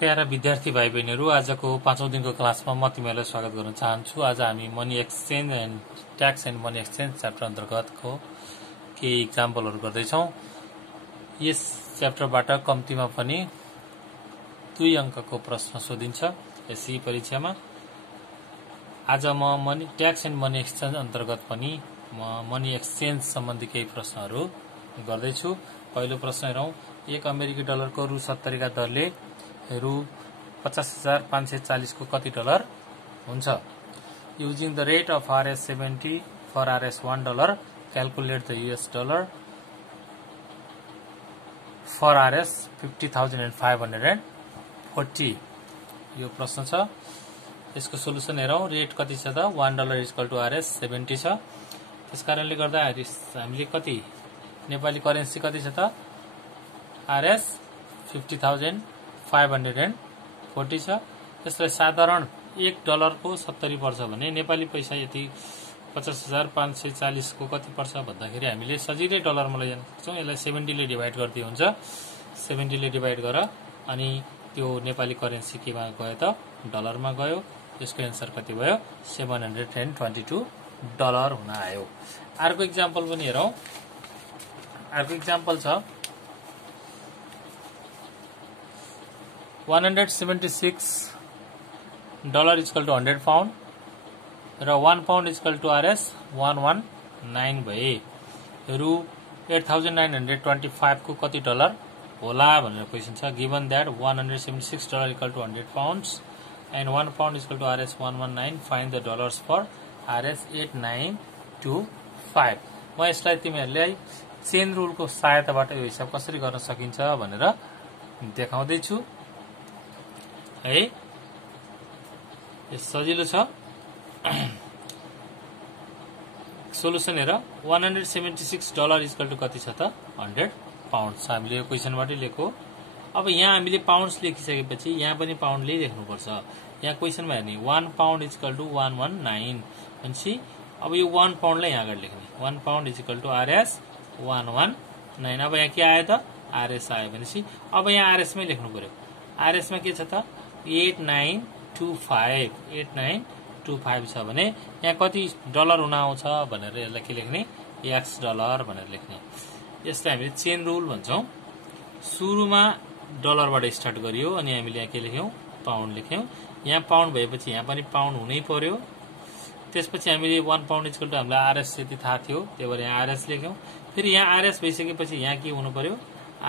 Para विद्यार्थी भाइ बहिनीहरू, आजको 5औं दिनको क्लासमा म तिमीहरूलाई स्वागत गर्न चाहन्छु। आज हामी money exchange and tax and money exchange chapter अन्तर्गतको केही इक्जाम्पलहरू गर्दैछौँ। यस च्याप्टरबाट कम्तीमा पनि 2 अंकको प्रश्न सोधिन्छ एसई परीक्षामा। आज म money tax and money exchange अन्तर्गत पनि म मनी एक्सचेन्ज सम्बन्धी केही प्रश्नहरू गर्दैछु। पहिलो प्रश्न हेरौं। 1 अमेरिकी डलरको रु 70 का दरले रु 50,540 को कति डलर हुन्छ? Using the rate of RS 70 for RS $1, calculate the US dollar for RS 50,540। यो प्रश्न छ। यसको सोलुसन हेरौं। रेट कति छ त? $1 = RS 70 छ। त्यसकारणले गर्दा हामीले कति नेपाली करेन्सी कति छ त? RS 50,540 छ। यसलाई साधारण $1 को 70 पर्छ भने नेपाली पैसा यति 50,540 को कति पर्छ भन्दाखेरि हामीले सजिलै डलरमा लैजान सक्छौं। यसलाई 70 ले डिभाइड गर्दै हुन्छ। 70 ले डिभाइड गर अनि त्यो नेपाली करेन्सी केमा गयो त? डलरमा गयो। यसको एन्सर कति भयो? $722 हुन आयो। अर्को एक्जाम्पल पनि हेरौं। अर्को एक्जाम्पल छ। 176 डलर = 100 पाउन्ड र 1 पाउन्ड = RS 119 भए रु 8,925 को कति डलर होला भनेर क्वेशन छ। Given that $176 = 100 pounds and 1 pound = RS 119, find the dollars for RS 8925। म यसलाई तिमीहरुलाई चेन रुलको सहायताबाट यो हिसाब कसरी गर्न सकिन्छ भनेर देखाउँदै छु है। यो सजिलो छ। सोलुसन हेर। $176 = कति छ त? 100 पाउन्ड्स। हामीले यो क्वेशनबाटै लेखो। अब यहाँ हामीले पाउन्ड्स लेखिसकेपछि यहाँ पनि पाउन्डले लेख्नुपर्छ। यहाँ क्वेशनमा हेर्ने 1 पाउन्ड = 119 भनेपछि अब यो 1 पाउन्डलाई यहाँ अगाडि लेख्ने। 1 पाउन्ड = RS 119। अब यहाँ के आयो त? RS आयो भनेपछि अब यहाँ RS मै लेख्नु पर्यो। RS मा के छ त? 8925 छ भने यहाँ कति डलर हुन आउँछ भनेर यसलाई के लेख्ने? $X भनेर लेख्ने। यसलाई हामीले चेन रुल भन्छौं। सुरुमा डलरबाट स्टार्ट गरियो अनि हामीले यहाँ के लेख्यौं? पाउन्ड लेख्यौं। यहाँ पाउन्ड भएपछि यहाँ पनि पाउन्ड हुनै पर्यो। त्यसपछि हामीले 1 पाउन्ड = हामीलाई RS यति थाहा थियो, त्यही भएर यहाँ RS लेख्यौं। फेरि यहाँ RS भइसकेपछि यहाँ के हुनु पर्यो?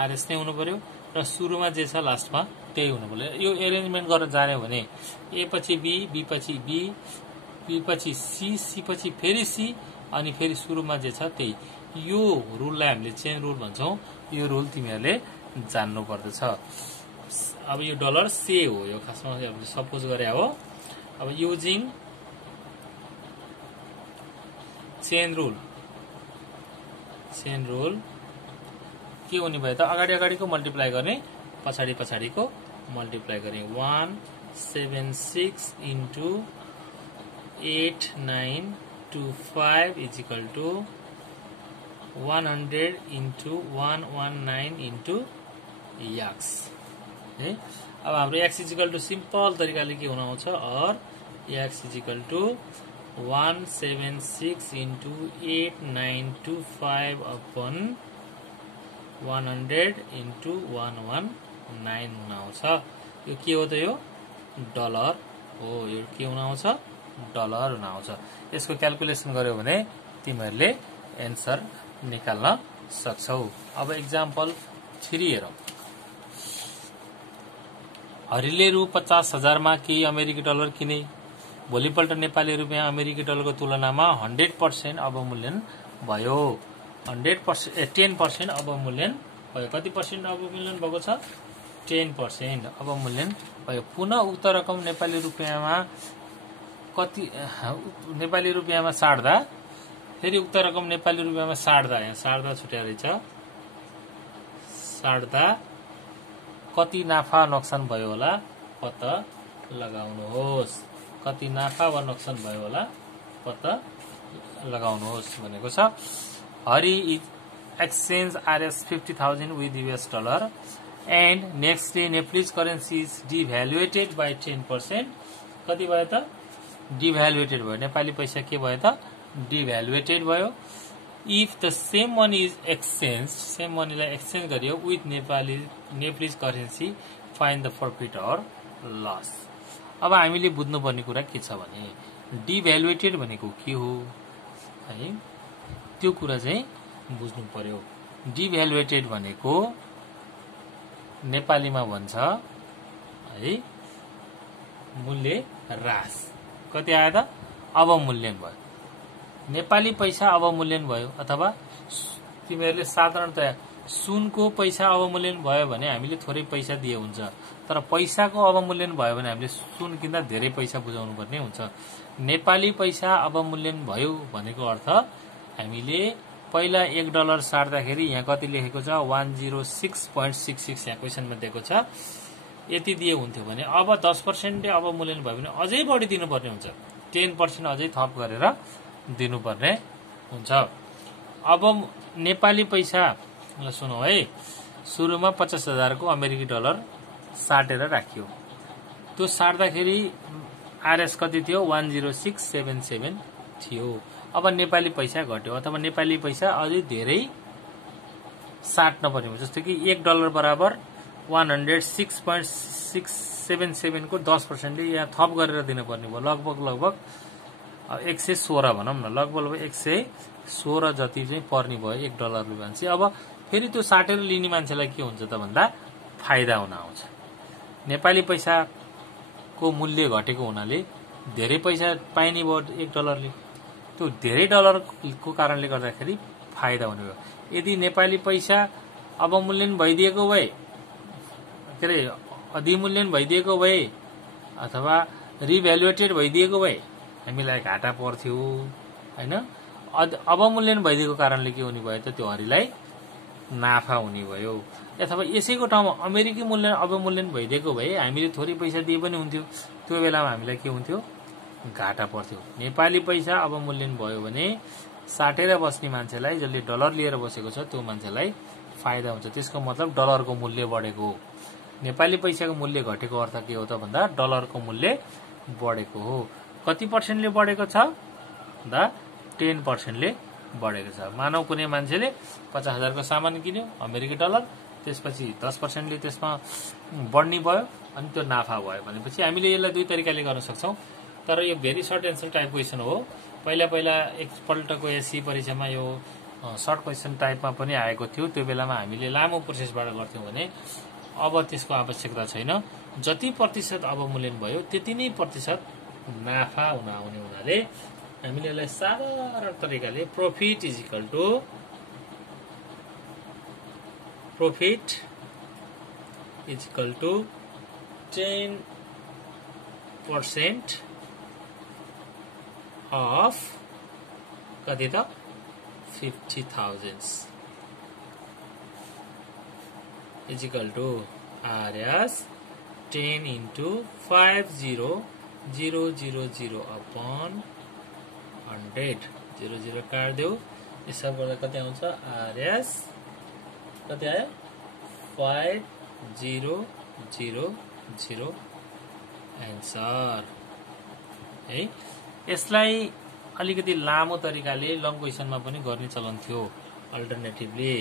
RS नै हुनु पर्यो र सुरुमा जे छ लास्टमा त्यही हुनु पर्यो। यो अरेन्जमेन्ट गर्न जान्यो भने A पछि B, B पछि B, B पछि C, C पछि फेरि C अनि फेरि सुरुमा जे छ त्यही। यो रुललाई हामीले चेन रुल भन्छौं। यो रुल तिमीहरुले जान्नु पर्दछ। अब यो डलर से हो। यो खासमा हामीले सपोज गरे हो। अब युजिङ चेन रुल के हुने भयो त? अगाडिको मल्टिप्लाई गर्ने, पछाडिको मल्टिप्लाई गर्ने। 176 * 8925 = 100 * 119 * X है। अब हाम्रो X = सिम्पल तरिकाले के हुन आउँछ? और X = 176 * 8925 upon 100 * 119 हुन आउँछ। यो के हो त? यो डलर हो। यो के हुन आउँछ? डलर हुन आउँछ। यसको क्याल्कुलेसन गर्यो भने तिमीहरुले एन्सर निकाल्न सक्छौ। अब एक्जाम्पल 3 हेरौं। हरिले रु 50,000 मा केही अमेरिकी डलर किने। भोलिपल्ट नेपाली रुपियाँ अमेरिकी डलरको तुलनामा 100% अवमूल्यन भयो। 10% अवमूल्यन भयो। कति पर्सेन्ट अवमूल्यन भएको छ? 10% अवमूल्यन भयो। पुनः उक्त रकम नेपाली रुपियाँमा साट्दा फेरि उक्त रकम नेपाली रुपियाँमा साट्दा, यहाँ साट्दा छुट्या रहेछ, साट्दा कति नाफा नोक्सान भयो होला पत्ता लगाउनुहोस्। कति नाफा वा नोक्सान भयो होला पत्ता लगाउनुहोस् भनेको छ। Hari exchange RS 50,000 with US dollar and next day Nepalese currency is devaluated by 10%. कति भयो त? डिभ्यालुएटेड भयो. नेपाली पैसा के भयो त? डिभ्यालुएटेड भयो. If the same money is exchange, same मनीलाई एक्सचेन्ज गरियो with Nepalese currency, find the profit or loss. अब हामीले बुझ्नुपर्ने कुरा के छ भने डिभ्यालुएटेड भनेको के हो है, त्यो कुरा चाहिँ बुझ्नु पर्यो. डिभ्यालुएटेड भनेको नेपालीमा भन्छ है मूल्य ह्रास. कति आयो त? अवमूल्यन भयो. नेपाली पैसा अवमूल्यन भयो. अथवा तिमीहरूले साधारणतया सुनको पैसा अवमूल्यन भयो भने हामीले थोरै पैसा दिए हुन्छ, तर पैसाको अवमूल्यन भयो भने हामीले सुन किन्दा धेरै पैसा बुझाउनु पर्ने हुन्छ. नेपाली पैसा अवमूल्यन भयो भनेको अर्थ हामीले पहिला $1 साट्दाखेरि यहाँ कति लेखेको छ? 106.66 यहाँ क्वेसनमा दिएको छ. यति दिए हुन्थ्यो भने अब 10% अवमूल्यन भयो भने अझै बढी दिनुपर्ने हुन्छ. 10% अझै थप गरेर दिनुपर्ने हुन्छ. अब नेपाली पैसा सुनौ है, सुरुमा 50,000 को अमेरिकी डलर साटेर राखियो. त्यो साट्दाखेरि आरएस कति थियो? 10677 थियो. अब नेपाली पैसा घट्यो अथवा नेपाली पैसा अझै धेरै साट्न पर्ने हो. जस्तो कि $1 बराबर 106.677 को 10% यहाँ थप गरेर दिनुपर्ने भयो. लगभग 116 भनौँ न, लगभग 116 जति चाहिँ पर्ने भयो $1 मान्छे. अब फेरि त्यो साटेर लिने मान्छेलाई के हुन्छ त भन्दा फाइदा हुन आउँछ. नेपाली पैसाको मूल्य घटेको हुनाले धेरै पैसा पाइने भयो $1ले. त्यो धेरै डलरको कारणले गर्दाखेरि फाइदा हुने भयो. यदि नेपाली पैसा अवमूल्यन भइदिएको भए, के अरे अधिमूल्यन भइदिएको भए अथवा रिभ्यालुएटेड भइदिएको भए हामीलाई घाटा पर्थ्यो हैन. अवमूल्यन भइदिएको कारणले के हुने भयो त? त्यो हरीलाई नाफा हुने भयो. अथवा यसैको ठाउँमा अमेरिकी मूल्य अवमूल्यन भइदिएको भए हामीले थोरै पैसा दिए पनि हुन्थ्यो, त्यो बेलामा हामीलाई के हुन्थ्यो? घाटा पर्थ्यो. नेपाली पैसा अवमूल्यन भयो भने साटेर बस्ने मान्छेलाई, जसले डलर लिएर बसेको छ त्यो मान्छेलाई फाइदा हुन्छ. त्यसको मतलब डलरको मूल्य बढेको हो. नेपाली पैसाको मूल्य घटेको अर्थ के हो त भन्दा डलरको मूल्य बढेको हो. कति पर्सेन्टले बढेको छ? 10% ले बढेको छ. मानव कुनै मान्छेले 50,000 को सामान किन्यो अमेरिकी डलर, त्यसपछि 10% ले त्यसमा बढ्ने भयो अनि त्यो नाफा भयो भनेपछि हामीले यसलाई दुई तरिकाले गर्न सक्छौं. तर यो very short answer type question हो. पहिला एकपल्टको एससी परीक्षामा यो सर्ट क्वेसन टाइपमा पनि आएको थियो. त्यो बेलामा हामीले लामो प्रोसेसबाट गर्थ्यौं भने अब त्यसको आवश्यकता छैन. जति प्रतिशत अवमूल्यन भयो त्यति नै प्रतिशत नाफा हुन आउने हुनाले हामीले यसलाई साधारण तरिकाले profit is equal to 10% of कति त 50,000 is equal to RS 10 into 50,000 upon 100. 0 काट देऊ. हिसाब गर्दा कति आउँछ? RS कति आयो? 5000 एन्सर है. यसलाई अलिकति लामो तरिकाले लङ क्वेसनमा पनि गर्ने चलन थियो. अल्टरनेटिभली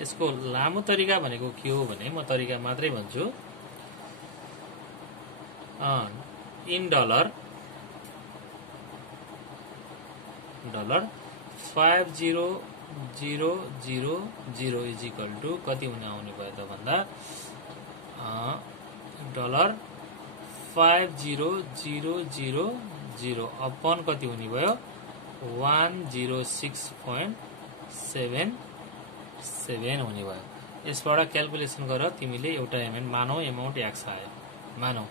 यसको लामो तरिका भनेको के हो भने म तरिका मात्रै भन्छु. In dollar 50,000 is equal to कति हुन आउने भयो त भन्दा $50,000 अपन कति हुने भयो? 106.77 हुने भयो. यसबाट क्याल्कुलेसन गर तिमीले एउटा एमाउन्ट x आयो. मानौ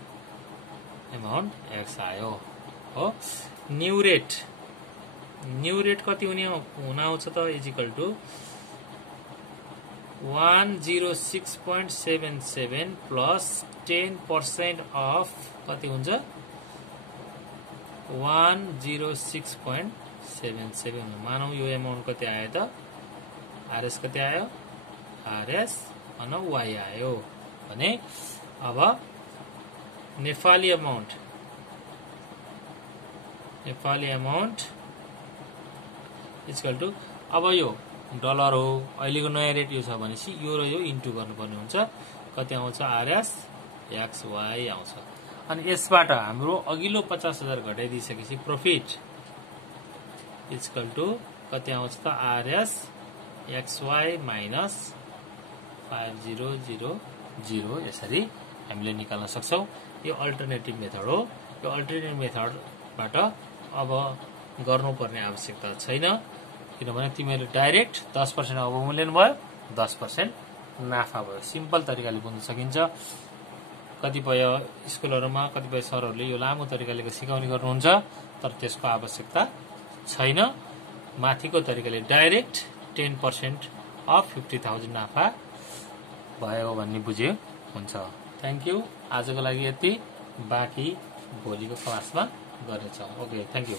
एमाउन्ट x आयो हो. न्यू रेट कति हुन आउँछ त? Is equal to 106.77 plus 10% of कति हुन्छ? 106.77 77 मानौ यो एमाउन्ट कति आयो त आरएस कति आयो आरएस अनि वाई आयो भने अब नेपाली अमाउन्ट इक्वल टु अब यो डलर हो अहिलेको नयाँ रेट यो छ भनेपछि यो र यो इन्टु गर्नुपर्ने हुन्छ कति आउँछ आरएस एक्स वाई आउँछ अनि यसबाट हाम्रो अघिल्लो 50,000 घटाइदिइसकेपछि प्रॉफिट इक्वल टु कति आउँछ त आरएस एक्स वाई माइनस 5000 यसरी हामीले निकाल्न सक्छौं यो अल्टरनेटिभ मेथड हो यो अल्टरनेटिभ मेथडबाट अब गर्नुपर्ने आवश्यकता छैन किनभने तिमीले डाइरेक्ट 10% अवमूल्यन भयो 10% नाफा भयो सिम्पल तरिकाले बुझ्न सकिन्छ कतिपय स्कुलहरुमा कतिपय सरहरुले यो लामो तरिकाले सिकाउने गर्नुहुन्छ तर त्यसको आवश्यकता छैन माथिको तरिकाले डाइरेक्ट 10% अफ 50,000 नाफा भयो भन्ने बुझ्यो हुन्छ थ्यांक यू आजको लागि यति बाँकी भोलिको क्लासमा गर्नेछौं ओके थ्यांक यू